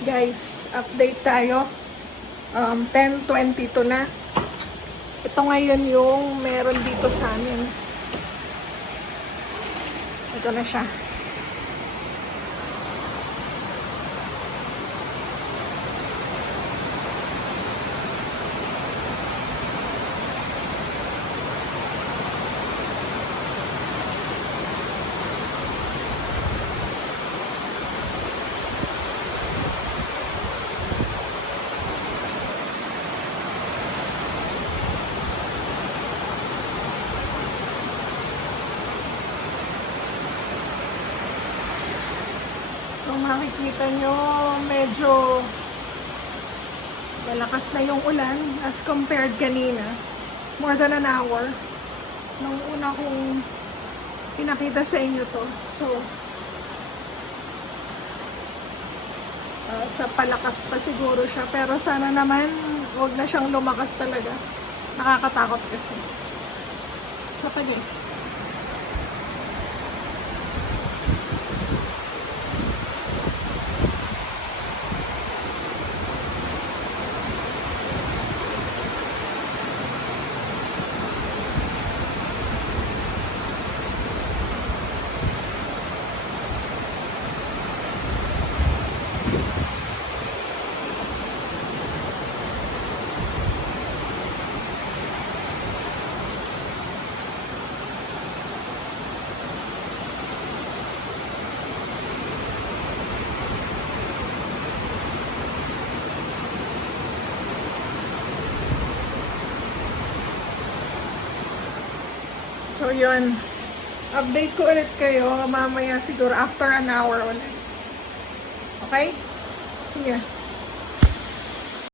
Guys, update tayo. 10:22 na. Ito ngayon yung meron dito sa amin. Ito na siya. So makikita nyo medyo malakas na yung ulan as compared kanina. More than an hour nung una kong pinakita sa inyo to. So sa palakas pa siguro siya, pero sana naman huwag na siyang lumakas talaga. Nakakatakot kasi. So guys, so yun, update ko ulit kayo mamaya siguro after an hour ulit. Okay? Sige.